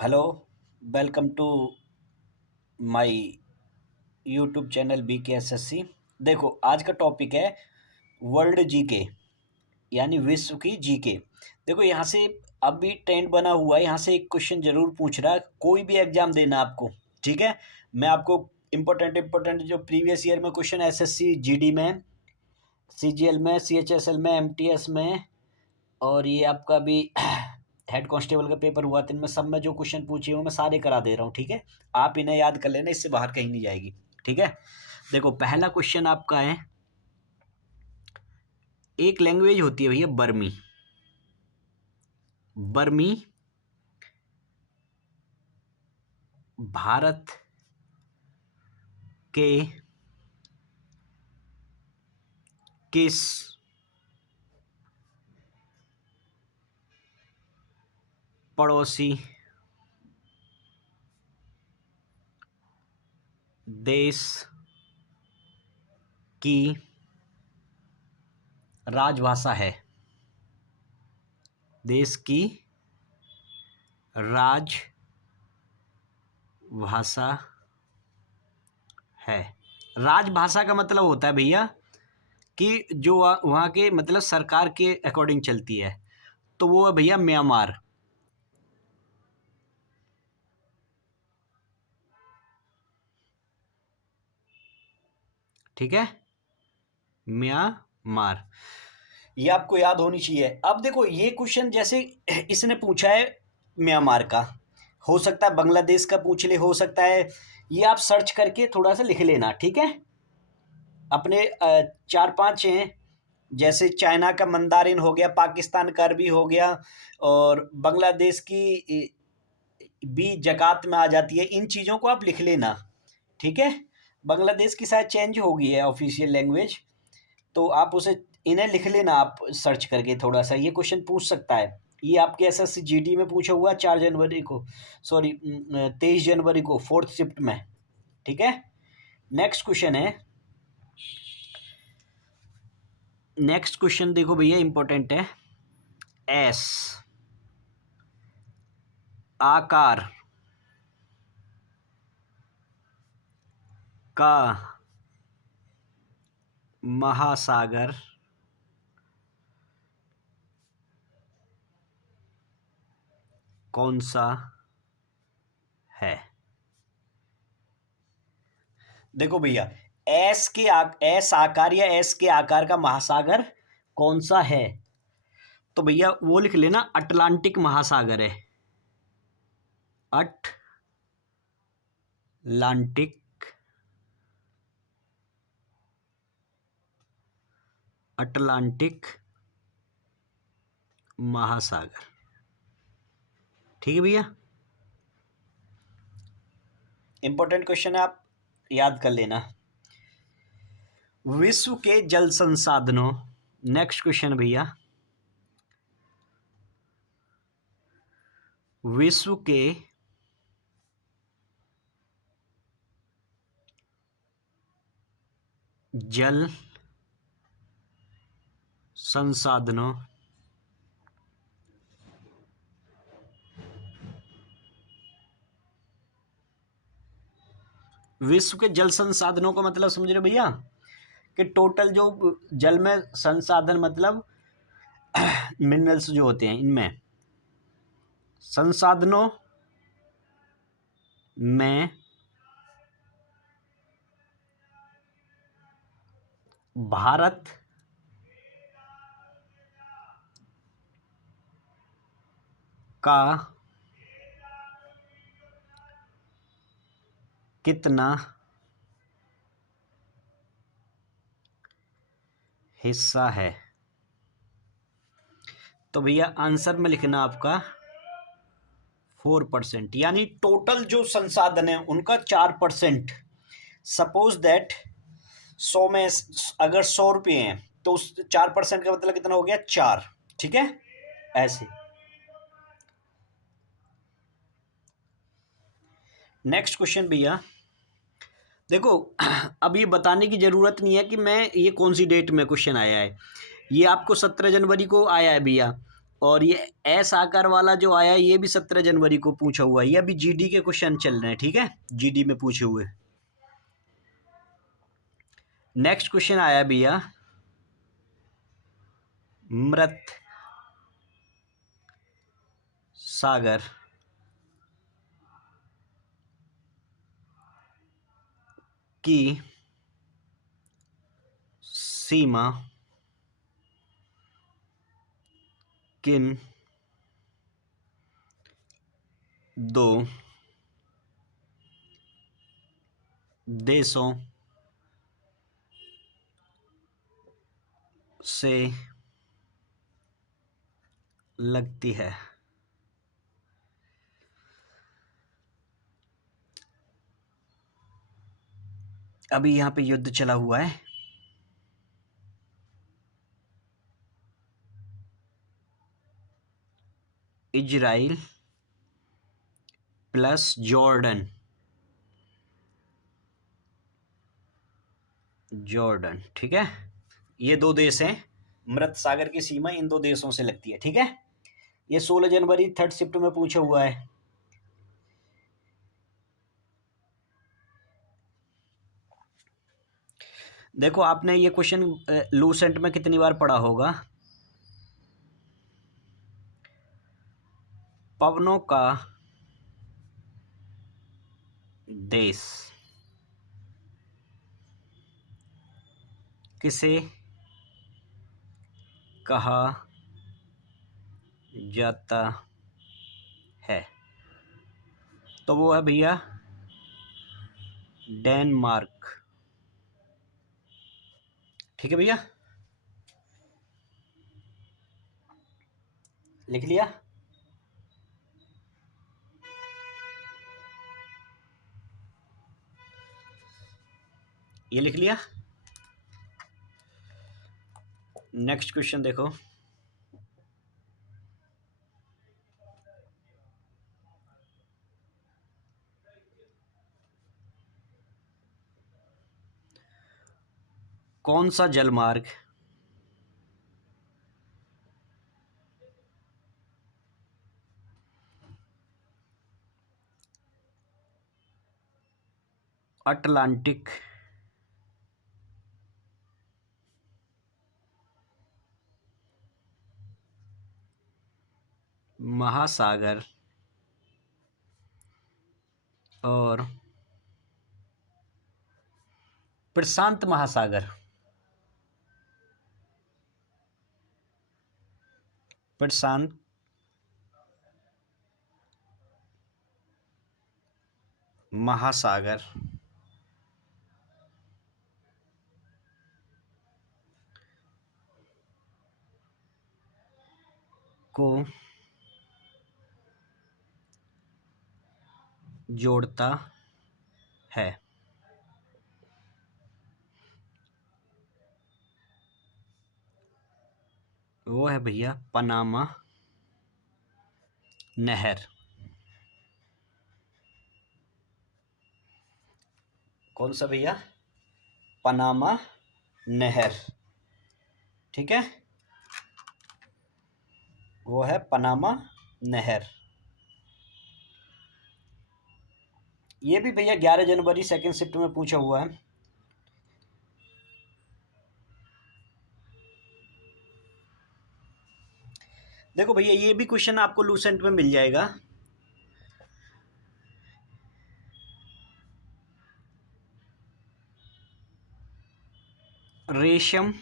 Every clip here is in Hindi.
Hello, welcome to my YouTube channel BKSSC। देखो, आज का टॉपिक है वर्ल्ड जीके, यानी विश्व की जीके। देखो, यहाँ से अभी ट्रेंड बना हुआ है, यहाँ से एक क्वेश्चन जरूर पूछ रहा है, कोई भी एग्जाम देना आपको। ठीक है, मैं आपको इम्पोर्टेंट इम्पोर्टेंट जो प्रीवियस ईयर में क्वेश्चन SSC GD में, CGL में, CHSL में, MTS में, और ये आपका भी हेड कांस्टेबल का पेपर हुआ था, इनमें सब में जो क्वेश्चन पूछे हुए मैं सारे करा दे रहा हूँ। ठीक है, आप इन्हें याद कर लेना, इससे बाहर कहीं नहीं जाएगी। ठीक है, देखो पहला क्वेश्चन आपका है, एक लैंग्वेज होती है भैया बर्मी। बर्मी भारत के किस पड़ोसी देश की राजभाषा है? देश की राजभाषा है। राजभाषा का मतलब होता है भैया कि जो वहाँ के मतलब सरकार के अकॉर्डिंग चलती है, तो वो है भैया म्यांमार। ठीक है, म्यांमार, ये आपको याद होनी चाहिए। अब देखो, ये क्वेश्चन जैसे इसने पूछा है म्यांमार का, हो सकता है बांग्लादेश का पूछ ले, हो सकता है, ये आप सर्च करके थोड़ा सा लिख लेना। ठीक है, अपने चार पांच हैं, जैसे चाइना का मंदारिन हो गया, पाकिस्तान का अरबी हो गया, और बांग्लादेश की भी जकात में आ जाती है। इन चीज़ों को आप लिख लेना। ठीक है, बांग्लादेश की शायद चेंज हो गई है ऑफिशियल लैंग्वेज, तो आप उसे इन्हें लिख लेना, आप सर्च करके थोड़ा सा। ये क्वेश्चन पूछ सकता है, ये आपके SSC GD में पूछा हुआ 4 जनवरी को, सॉरी 23 जनवरी को, फोर्थ शिफ्ट में। ठीक है, नेक्स्ट क्वेश्चन है, नेक्स्ट क्वेश्चन देखो भैया, इंपॉर्टेंट है। एस आकार का महासागर कौन सा है? देखो भैया, एस आकार या एस के आकार का महासागर कौन सा है, तो भैया वो लिख लेना, अटलांटिक महासागर है। अटलांटिक अटलांटिक महासागर। ठीक है भैया, इंपॉर्टेंट क्वेश्चन है, आप याद कर लेना। विश्व के जल संसाधनों, नेक्स्ट क्वेश्चन भैया, विश्व के जल संसाधनों विश्व के जल संसाधनों का मतलब समझ रहे भैया, कि टोटल जो जल में संसाधन मतलब मिनरल्स जो होते हैं, इनमें संसाधनों में भारत का कितना हिस्सा है? तो भैया आंसर में लिखना आपका 4%, यानी टोटल जो संसाधन है उनका 4%। सपोज दैट 100 में अगर 100 रुपये हैं, तो उस 4% का मतलब कितना हो गया? 4। ठीक है, ऐसे। नेक्स्ट क्वेश्चन भैया, देखो अब ये बताने की ज़रूरत नहीं है कि मैं ये कौन सी डेट में क्वेश्चन आया है, ये आपको 17 जनवरी को आया है भैया। और ये एस आकार वाला जो आया ये भी 17 जनवरी को पूछा हुआ है। ये अभी जीडी के क्वेश्चन चल रहे हैं, ठीक है, जीडी में पूछे हुए। नेक्स्ट क्वेश्चन आया भैया, मृत सागर की सीमा किन दो देशों से लगती है? अभी यहाँ पे युद्ध चला हुआ है। इजराइल प्लस जॉर्डन, जॉर्डन, ठीक है। ये दो देश हैं, मृत सागर की सीमा इन दो देशों से लगती है, ठीक है। ये 16 जनवरी थर्ड शिफ्ट में पूछा हुआ है। देखो आपने ये क्वेश्चन लूसेंट में कितनी बार पढ़ा होगा। पवनों का देश किसे कहा जाता है? तो वो है भैया डेनमार्क, ठीक है भैया, लिख लिया। ये लिख लिया। नेक्स्ट क्वेश्चन देखो, कौन सा जलमार्ग अटलांटिक महासागर और प्रशांत महासागर, प्रशांत महासागर को जोड़ता है? वो है भैया पनामा नहर। कौन सा भैया? पनामा नहर, ठीक है, वो है पनामा नहर। ये भी भैया 11 जनवरी सेकंड शिफ्ट में पूछा हुआ है। देखो भैया ये भी क्वेश्चन आपको लूसेंट में मिल जाएगा। रेशम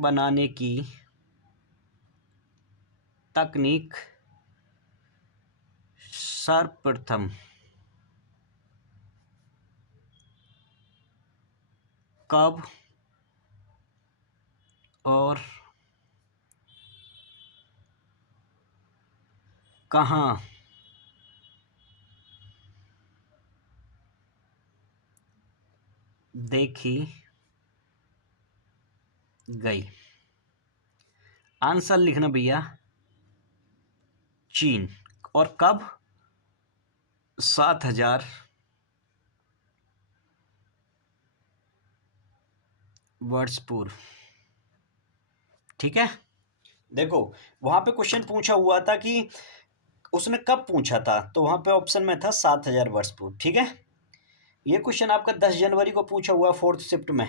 बनाने की तकनीक सर्वप्रथम कब और कहाँ देखी गई? आंसर लिखना भैया चीन। और कब? 7,000 वर्ड्स पूर्व। ठीक है, देखो वहां पे क्वेश्चन पूछा हुआ था कि उसने कब पूछा था, तो वहां पे ऑप्शन में था 7,000 वर्ष पूर्व। ठीक है, ये क्वेश्चन आपका 10 जनवरी को पूछा हुआ 4th शिफ्ट में।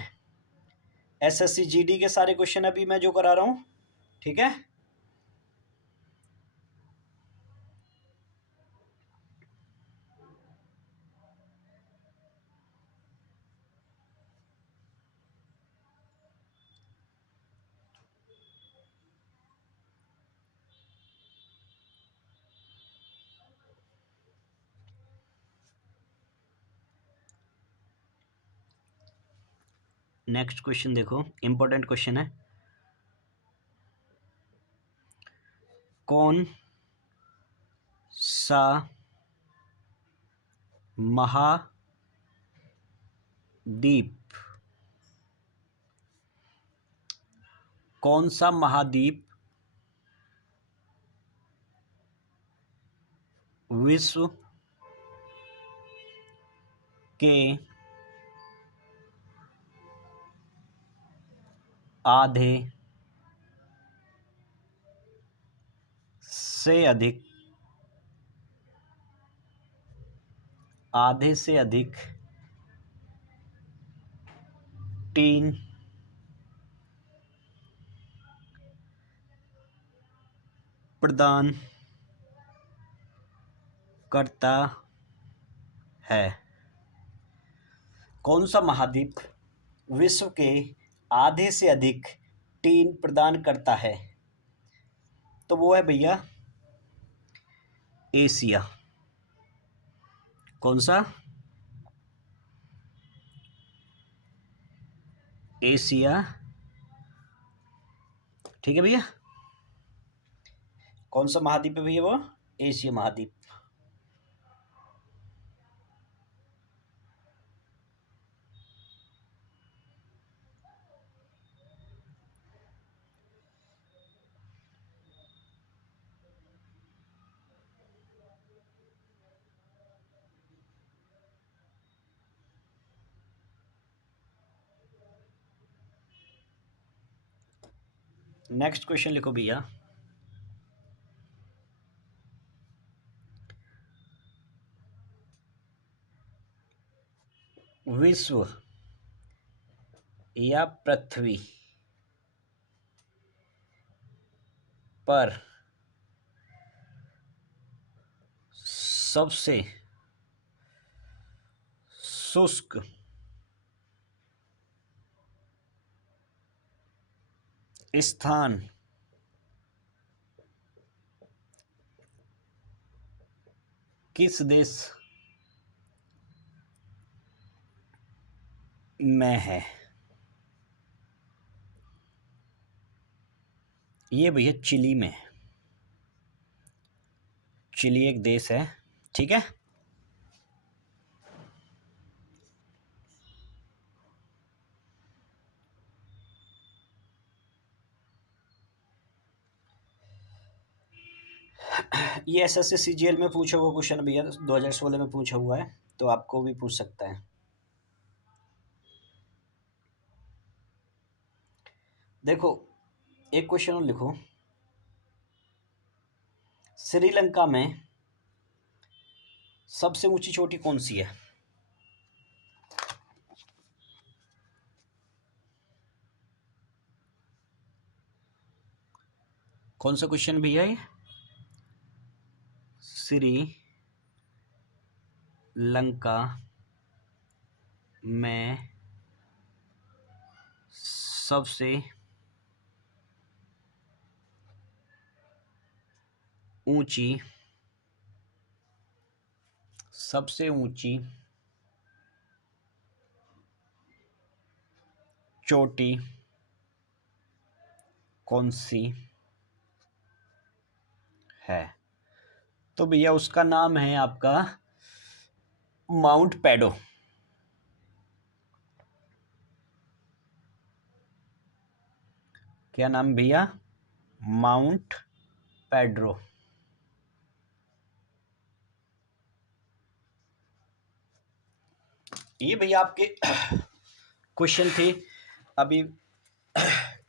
एसएससी जीडी के सारे क्वेश्चन अभी मैं जो करा रहा हूं। ठीक है, नेक्स्ट क्वेश्चन देखो, इंपॉर्टेंट क्वेश्चन है। कौन सा महाद्वीप, कौन सा महाद्वीप विश्व के आधे से अधिक टीन प्रदान करता है? कौन सा महाद्वीप विश्व के आधे से अधिक टीन प्रदान करता है? तो वो है भैया एशिया। कौन सा? एशिया। ठीक है भैया, कौन सा महाद्वीप है भैया वो? एशिया महाद्वीप। नेक्स्ट क्वेश्चन लिखो भैया। विश्व या पृथ्वी पर सबसे शुष्क स्थान किस देश में है? ये भैया चिली में। चिली एक देश है। ठीक है, ये एसएससी सीजीएल में पूछा हुआ क्वेश्चन भैया, 2016 में पूछा हुआ है, तो आपको भी पूछ सकता है। देखो एक क्वेश्चन और लिखो। श्रीलंका में सबसे ऊंची चोटी कौन सी है? कौन सा क्वेश्चन भैया ये? श्रीलंका में सबसे ऊंची चोटी कौन सी है? तो भैया उसका नाम है आपका माउंट पैडो। क्या नाम भैया? Mount Pedro. ये भैया आपके क्वेश्चन थे। अभी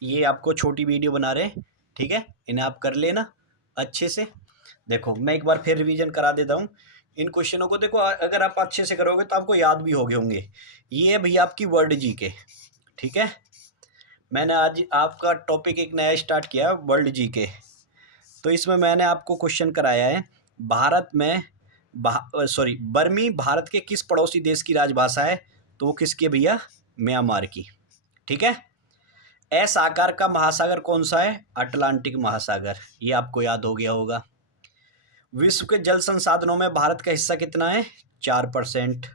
ये आपको छोटी वीडियो बना रहे हैं, ठीक है, इन्हें आप कर लेना अच्छे से। देखो मैं एक बार फिर रिवीजन करा देता हूँ इन क्वेश्चनों को। देखो अगर आप अच्छे से करोगे तो आपको याद भी हो गए होंगे। ये है भैया आपकी वर्ल्ड जी के, ठीक है। मैंने आज आपका टॉपिक एक नया स्टार्ट किया है, वर्ल्ड जी के। तो इसमें मैंने आपको क्वेश्चन कराया है, भारत में बर्मी भारत के किस पड़ोसी देश की राजभाषा है? तो वो किसकी है भैया? म्यांमार की, ठीक है। एस आकार का महासागर कौन सा है? अटलांटिक महासागर, ये आपको याद हो गया होगा। विश्व के जल संसाधनों में भारत का हिस्सा कितना है? 4%।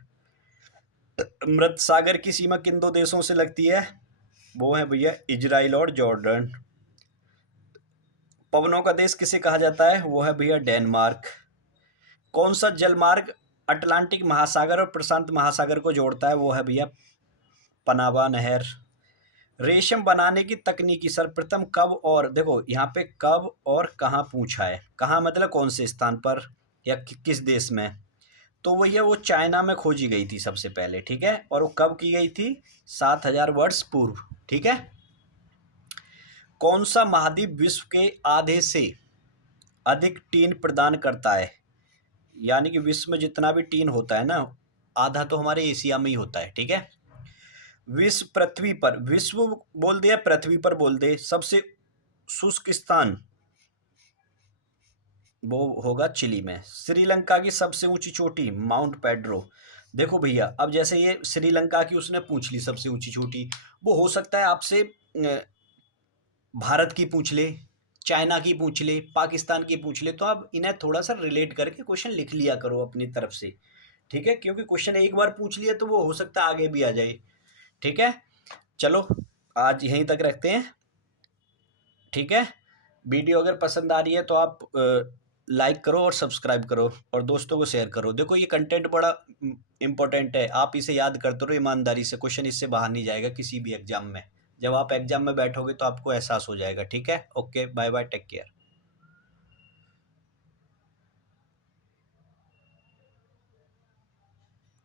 मृत सागर की सीमा किन दो देशों से लगती है? वो है भैया इजराइल और जॉर्डन। पवनों का देश किसे कहा जाता है? वो है भैया डेनमार्क। कौन सा जलमार्ग अटलांटिक महासागर और प्रशांत महासागर को जोड़ता है? वो है भैया पनामा नहर। रेशम बनाने की तकनीकी सर्वप्रथम कब और, देखो यहाँ पे कब और कहाँ पूछा है। कहाँ मतलब कौन से स्थान पर या किस देश में? तो वो चाइना में खोजी गई थी सबसे पहले, ठीक है। और वो कब की गई थी? 7000 वर्ष पूर्व, ठीक है। कौन सा महाद्वीप विश्व के आधे से अधिक टीन प्रदान करता है? यानी कि विश्व में जितना भी टीन होता है ना, आधा तो हमारे एशिया में ही होता है, ठीक है। विश्व बोल दे या पृथ्वी पर बोल दे, सबसे शुष्क स्थान वो होगा चिली में। श्रीलंका की सबसे ऊंची चोटी माउंट पेड्रो। देखो भैया अब जैसे ये श्रीलंका की उसने पूछ ली सबसे ऊंची चोटी, वो हो सकता है आपसे भारत की पूछ ले, चाइना की पूछ ले, पाकिस्तान की पूछ ले। तो आप इन्हें थोड़ा सा रिलेट करके क्वेश्चन लिख लिया करो अपनी तरफ से, ठीक है। क्योंकि क्वेश्चन एक बार पूछ लिया तो वो हो सकता है आगे भी आ जाए, ठीक है। चलो आज यहीं तक रखते हैं, ठीक है। वीडियो अगर पसंद आ रही है तो आप लाइक करो और सब्सक्राइब करो और दोस्तों को शेयर करो। देखो ये कंटेंट बड़ा इंपॉर्टेंट है, आप इसे याद करते रहो ईमानदारी से। क्वेश्चन इससे बाहर नहीं जाएगा किसी भी एग्जाम में। जब आप एग्जाम में बैठोगे तो आपको एहसास हो जाएगा, ठीक है। Okay, bye bye, take care.